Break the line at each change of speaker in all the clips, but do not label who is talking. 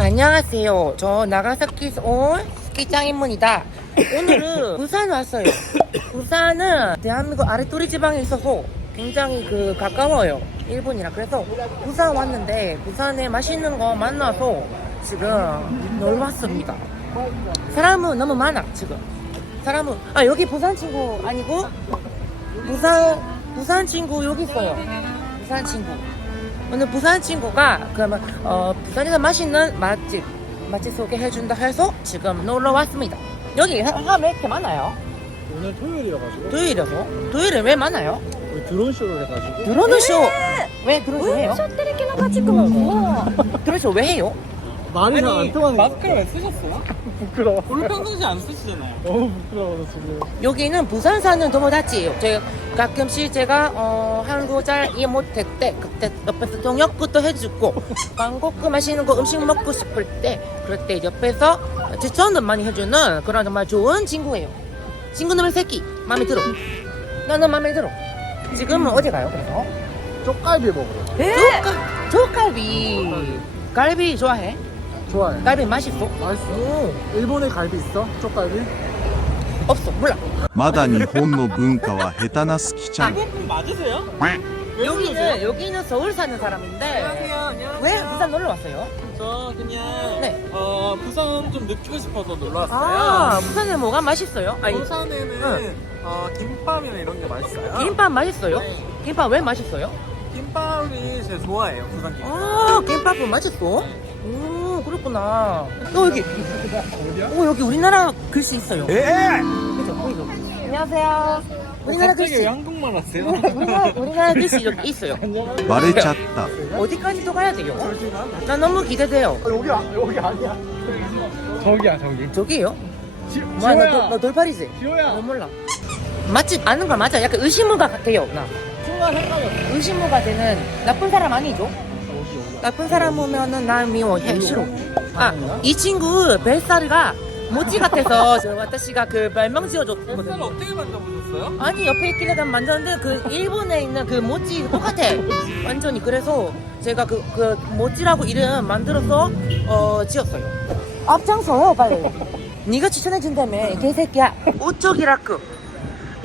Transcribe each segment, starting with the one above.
네, 안녕하세요. 저 나가사키에서 온 스키장 입문이다. 오늘은 부산 왔어요. 부산은 대한민국 아래토리 지방에 있어서 굉장히 그 가까워요. 일본이랑. 그래서 부산 왔는데 부산에 맛있는 거 만나서 지금 놀러 왔습니다. 사람은 너무 많아 지금. 사람은 아 여기 부산 친구 아니고 부산 부산 친구 여기 있어요. 부산 친구. 오늘 부산 친구가 그러면 어, 부산에서 맛있는 맛집 맛집 소개해준다 해서 지금 놀러 왔습니다. 여기 사람 이렇게 많아요?
오늘 토요일이어가지고
토요일이어서? 토요일에 왜 많아요?
드론 쇼를 해가지고
드론 쇼! 왜 드론 쇼 해요?
셔틀이키나 가지고
드론 쇼 왜 해요?
말이 안 통하는
마스크를 왜 쓰셨어요?
부끄러워
원래 평상시 안 쓰시잖아요
너무 부끄러워서 지금
여기는 부산 사는 도모다치예요. 제가 가끔씩 제가 어, 한국 잘 이해 못할 때 그때 옆에서 통역부터 해주고 그 맛있는 거 음식 먹고 싶을 때 그럴 때 옆에서 추천을 많이 해주는 그런 정말 좋은 친구예요. 친구놈의 새끼 마음에 들어. 나는 마음에 들어. 지금은 어디 가요? 그래서
쪽갈비 먹으러
조갈 조갈비 갈비 좋아해?
좋아해
갈비 맛있어?
맛있어
오,
일본에 갈비 있어? 쪽갈비?
없어 몰라.
まだ日本の文化は下手なスキちゃん
한국분 맞으세요? 왜
여기는
그러세요?
여기는 서울 사는 사람인데
안녕하세요. 안녕하세요.
왜 부산 놀러 왔어요?
저 그냥
네.
어 부산 좀 느끼고 싶어서 놀러 왔어요.
아, 부산에 뭐가 맛있어요? 아니,
부산에는 어, 김밥이나 이런 게 맛있어요.
김밥 맛있어요?
네.
김밥 왜 맛있어요?
김밥이 제 좋아해요. 부산 김밥.
아, 김밥은 맛있어? 그렇구나. 어 여기. 어 여기 우리나라 글씨 있어요. 예. 그죠 보이죠. 안녕하세요. 우리나라 글씨.
한국말 하세요?
우리나라, 우리나라 글씨 이렇게 있어요.
말을 찾다.
어디까지 또 가야 돼요? 나 너무 기대돼요.
아, 여기 여기 아니야. 저기야 저기.
저기예요?
지,
뭐야 너, 너, 돌팔이지?
지호야.
너 몰라. 맛집 아는 걸 맞아. 약간 의심무가 같아요 나.
순간 헷갈려.
의심무가 되는 나쁜 사람 아니죠? 나쁜 사람 오면은 나 미워해 싫어. 아, 이 친구 뱃살이가 모찌 같아서 저 와타시가 그
뱃살
지어줬거든요.
어떻게 만져보셨어요?
아니 옆에 있길래 난 만졌는데 그 일본에 있는 그 모찌 똑같아. 완전히 그래서 제가 그, 그 모찌라고 이름 만들어서 어 지었어요. 앞장서요 빨리. 네가 추천해준다며 개새끼야. 우쪽이라크.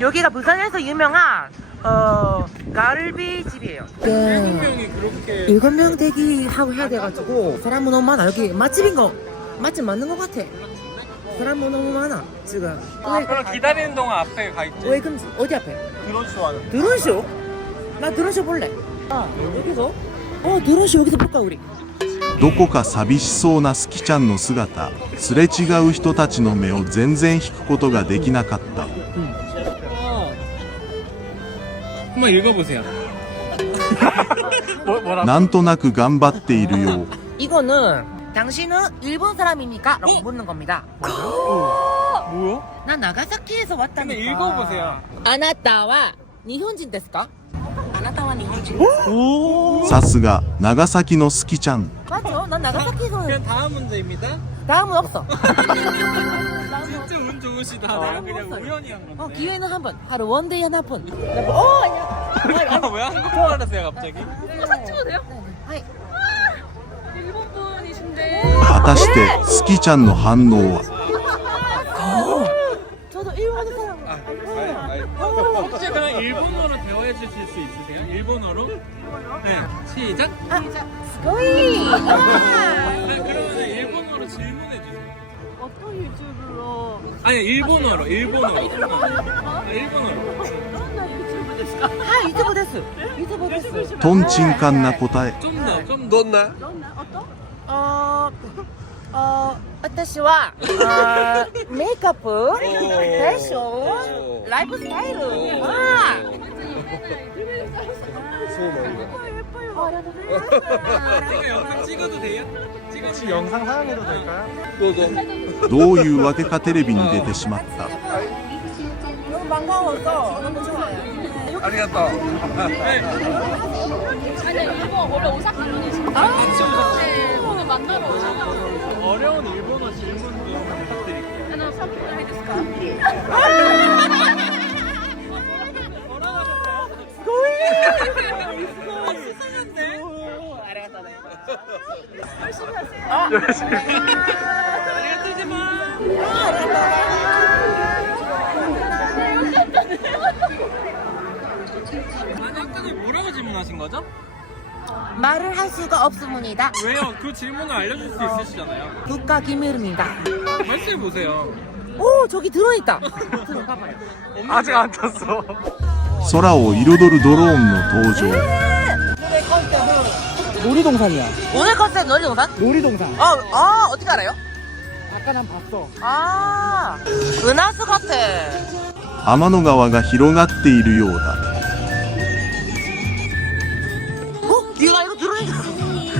여기가 부산에서 유명한 어 갈비 집이에요.
일곱 명이 그렇게
일곱 명 대기하고 해야 돼가지고 사람은 너무 많아 여기 맛집인 거 맛집 맞는 거 같아 사람은 너무 많아 지금
아, 그럼 기다리는 동안 앞에 가 있지.
왜 금지 어디 앞에
드론 쇼 하는.
드론쇼? 나 드론쇼 볼래 아 여기서? 어 드론쇼 여기서 볼까 우리
どこか寂しそうなスキちゃんの姿すれ違う人たちの目を全然引くことができなかった
한번 읽어보세요. 뭐, 뭐라고?
なんとなく頑張っているよう
이거는 당신은 일본 사람입니까? 라고 묻는 겁니다
뭐요?
난 나가사키에서 왔다니까
근데 읽어보세요.
아나타와 니혼진 ですか? 아나타와 니혼진
오.
さすが長崎のスキちゃん
맞죠? 난 나가사키에서
그냥 다음 문제입니다.
다음은 없어
진짜 운 좋으시다.
어.
내가 그냥 우연히 한
어,
건데.
기회는 한 번. 하루 원데이 하나 한 번. 어, 아니야.
아, 왜 한국말 하세요 갑자기?
돼요? 네.
日本분이신데
果たしてスキちゃんの反応は
저도 일본 사람.
아, 아니, 아니. 혹시 그냥 일본어로 대화해 주실 수 있으세요? 일본어로? 네. 시작.
스고이.
네, 그러면 일본어로 질문해 주세요.
어떤 유튜브로
아니 일본어로 일본어로. 아, 일본어로.
どんな 유튜브 ですか
아, 유튜브 데스. 유튜브 데스.
とんちんかんな答え
좀 더, 좀 더. 나
どんな音
어, 어, 私は、あーメイクアップ、ファッション、ライフスタイル。ああ、ありがとうございます。
제가 영상 찍어도 돼요? 찍어.
혹시 영상 사용해도 될까요?
どういうわけかテレビに出てしまった
너무 반가워서 너무 좋아요.
아리가또. 네.
아니 일본 원래 오사카 분이신데
같이 오셨어요.
네, 오늘 만나러 오셔가지고
어려운 일본어 질문도 부탁드릴게요.
하나 선택을 해주실까?
뭐라고 하셨어요?
아리가 말을 할 수가 없습니다.
왜요? 그 질문을 알려줄 수 있으시잖아요.
국가 기밀입니다.
말씀해 보세요.
오 저기 들어있다. 들어봐봐요.
아직 안 탔어.
空を彩るドローンの登場
놀이동산이야.
오늘 컨셉 놀이동산?
놀이동산.
어, 어 어떻게 알아요?
아까 난 봤어.
아 은하수 같아.
天の川が広がっているようだ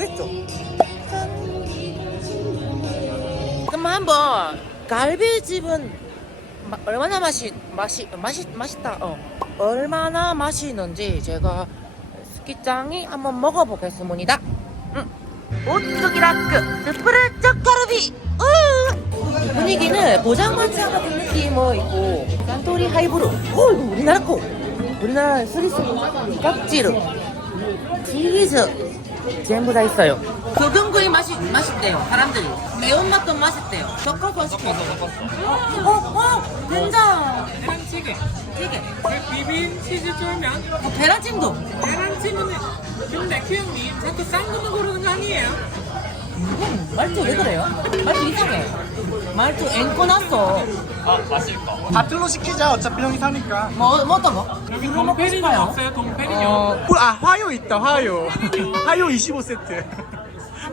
그랬죠? 짠. 그럼 한번 갈비집은 마- 얼마나 맛이 맛이 맛이 맛있다. 어. 얼마나 맛있는지 제가 스키장이 한번 먹어보겠습니다. 음. 오뚜기라크 스프레쪽 가르비. 으! 분위기는 보장마차 같은 느낌이 있고 산토리 하이브루. 어 이거 우리나라 거. 우리나라 스리스 깍지르 치즈 전부 다 있어요. 소금구이 맛이 맛있대요. 사람들이 매운맛도 맛있대요. 섞어서 맛있대요. 어, 어, 된장.
계란찌개.
되게.
그 비빔 치즈 쫄면.
어, 계란찜도.
계란찜은 근데 큐형님 자꾸 싼 거만 고르는 거 아니에요?
음, 말투 왜 그래요? 말투 이상해. 말투 앵꼬 났어.
바틀로 시키자. 어차피 형이 사니까.
뭐, 뭐 어떤 거?
여기
이거 먹고
동페리뇽
싶어요.
없어요? 동페리뇽.
어, 아 화요 있다. 화요. 화요 25세트.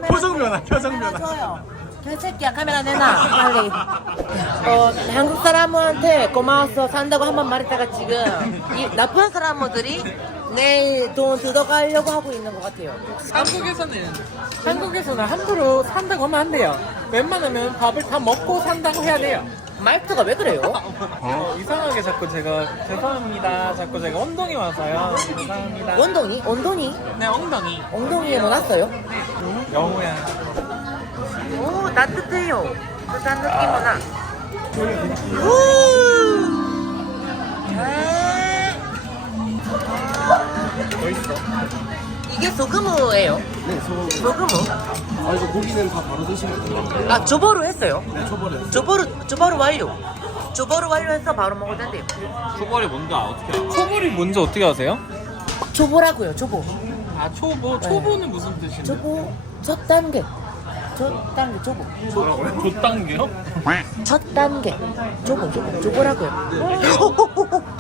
표정 변화. 표정 변화.
줘요. 개새끼야 카메라 내놔 빨리. 어 한국 사람한테 고마워서 산다고 한 번 말했다가 지금 이 나쁜 사람들이 내일 돈 뜯어가려고 하고 있는 것 같아요.
한국에서는 한국에서는 함부로 산다고 하면 안 돼요. 웬만하면 밥을 다 먹고 산다고 해야 돼요.
말투가 왜 그래요?
어, 이상하게 자꾸 제가 죄송합니다. 자꾸 제가 엉덩이 와서요. 죄송합니다.
원동이? 원동이?
네 엉덩이.
엉덩이에 뭐 났어요?
영호야.
오 따뜻해요. 따뜻한 느낌은 나.
멋있어.
이게 소금우예요.
네, 소.
소금우?
아 이거 고기는 다 바로 드시면 돼요.
아 조보로 했어요.
네, 초벌에.
조보로 조보로 완료. 조보로 완료해서 바로 먹어도 된대요.
초벌이 뭔지 어떻게 알아? 초벌이 뭔지 어떻게 아세요?
조보라고요. 조보.
아 초보. 초보는 무슨 뜻인데?
조보 첫 단계. 첫 단계 조보.
뭐라고요? 좆단계요?
첫 단계. 조보 조보 조보라고요.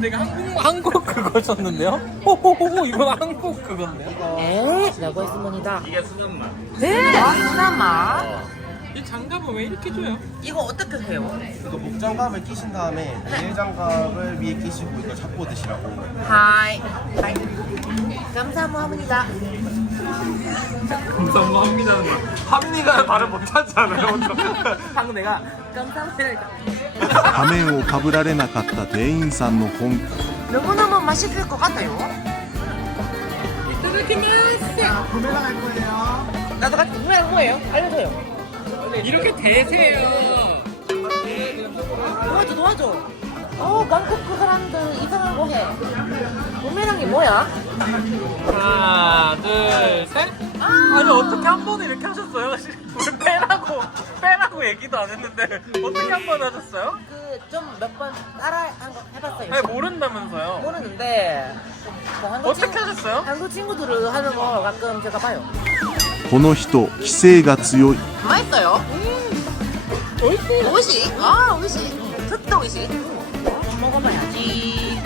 되게 한국 한국 그거 쳤는데요? 호호호호 이건 한국 그건데요?
에? 라고 했습니다. 이게 수산맛. 네. 아 수산맛.
이 장갑은 왜 이렇게 줘요?
이거 어떻게 해요?
이거 목장갑을 끼신 다음에 위에 장갑을 위에 끼시고 이거 잡고 드시라고
하이. 하이. 감사합니다.
감사합니다. 합니가 발음 못하잖아요.
방금 내가 감사합니다.
仮面をかぶられなかった店員さんの本気
너무너무 맛있을 것 같아요.
구매가 갈 거예요.
나도 같이 구매한 거예요. 알려줘요.
이렇게 대세요.
도와줘 도와줘. 어 한국 그 사람들 이상한 거 해. 부메랑이 뭐야?
하나, 둘, 셋. 아니 어떻게 한 번에 이렇게 하셨어요? 왜 빼라고 빼라고 얘기도 안 했는데 어떻게 한 번 하셨어요?
그 좀 몇 번 따라 한 거 해봤어요.
아니 모른다면서요?
모르는데 뭐 한국
어떻게
친구-
하셨어요?
한국 친구들을 하는 거 가끔 제가 봐요.
この人規制が強い
맛있어요. 오이시. 오이시. 아 오이시. 진짜 오이시. 먹어봐야지.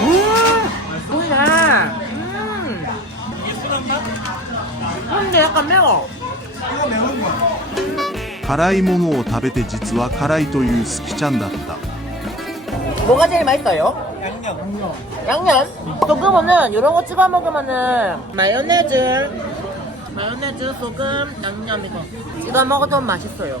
음, 보이나. 음. 근데 약간 매워.
辛いものを食べて実は辛いというスキちゃんだった
뭐가 제일 맛있어요?
양념.
양념? 소금은 이런 거 찍어 먹으면은 마요네즈 마요네즈 소금 양념 이거 찍어 먹어도 맛있어요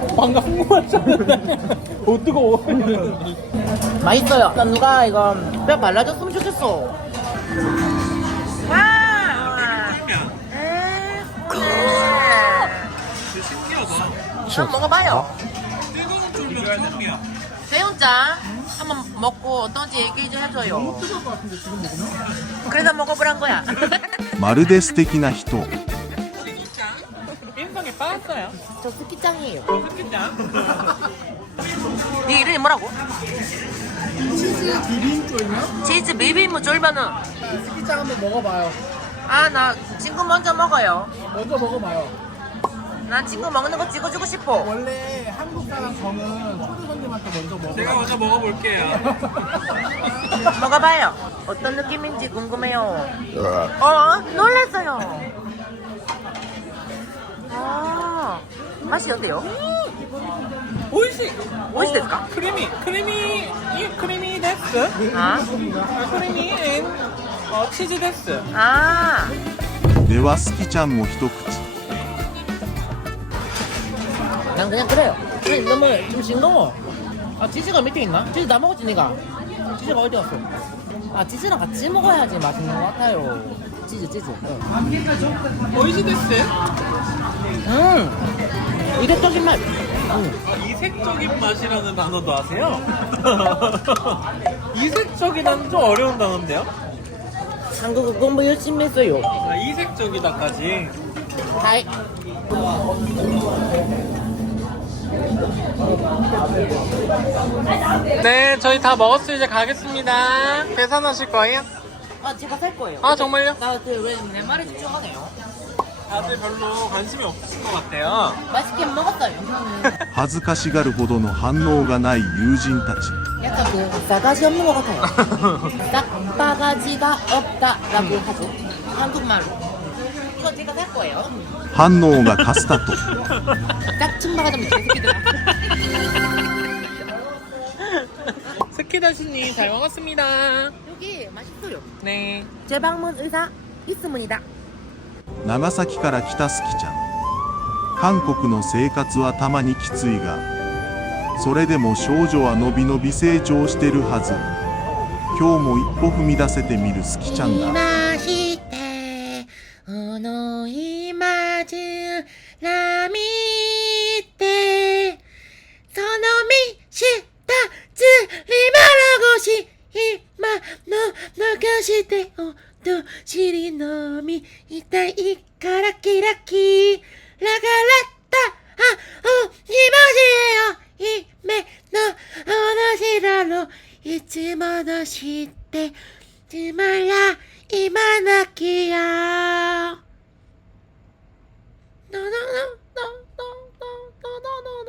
방금 홍보하셨는데. 오, 뜨거워.
맛있어요 그러니까 누가 이거 뼈 발라줬으면 좋겠어 와
신기하다.
한번 먹어봐요
뜨거운 쫄면 처음이야.
새우장 한번 먹고 어떤지 얘기 좀 해줘요. 그래서 먹어보란 거야.
まるで素敵な人
빠졌어요.
저 스키짱이에요.
스키장.
네 이름이 뭐라고? 치즈 비빔 쫄면? 치즈 비빔 쫄면은
스키장 한번 먹어봐요.
아 나 친구 먼저 먹어요.
먼저 먹어봐요.
나 친구 먹는 거 찍어주고 싶어.
원래 한국 사람 정은 초대 손님한테 먼저 먹어.
제가 먼저 먹어볼게요.
먹어봐요. 어떤 느낌인지 궁금해요. 어 놀랐어요. 아 맛이 어때요?
오이시.
오이시ですか?
크리미. 크리미. 이 크리미 데스.
아,
크리미 앤 어, 치즈 데스.
아.
ではスキちゃんも一口
난 그냥 그래요. 근데 너무 좀 싱거워. 아, 치즈가 밑에 있나? 치즈 다 먹었지, 니가? 치즈가 어디 갔어? 아, 치즈랑 같이 먹어야지 맛있는 것 같아요. 치즈, 치즈. 응.
오이시 데스.
음! 이색적인 맛. 음.
아, 이색적인 맛이라는 단어도 아세요? 이색적이란 좀 어려운 단어인데요?
한국어 공부 열심히 했어요.
아, 이색적이다까지.
하이.
네, 저희 다 먹었어요. 이제 가겠습니다. 계산하실 거예요?
아, 제가 살 거예요.
아, 정말요?
나, 그, 왜, 내 말에 집중하네요.
다들 별로 관심이 없으신 것 같아요.
맛있게 먹었어요.
恥ずかしがるほどの反応がない友人たち
약간 그, 싸가지 없는 것 같아요. 싹바가지가 없다라고 하죠. 한국말로. 이거 제가 살 거예요.
反応がカスタと
짝퉁바가지 개새끼들아.
스키다시님 잘 먹었습니다.
여기 맛있어요.
네.
재방문 의사 있습니다.
長崎から来たすきちゃん。韓国の生活はたまにきついがそれでも少女はのびのび成長してるはず。今日も一歩踏み出せてみるすきちゃんだ。
痛いからキラキラがらったあおひましよ夢の話だろ。いつもの知ってつまら今泣きや。なななななな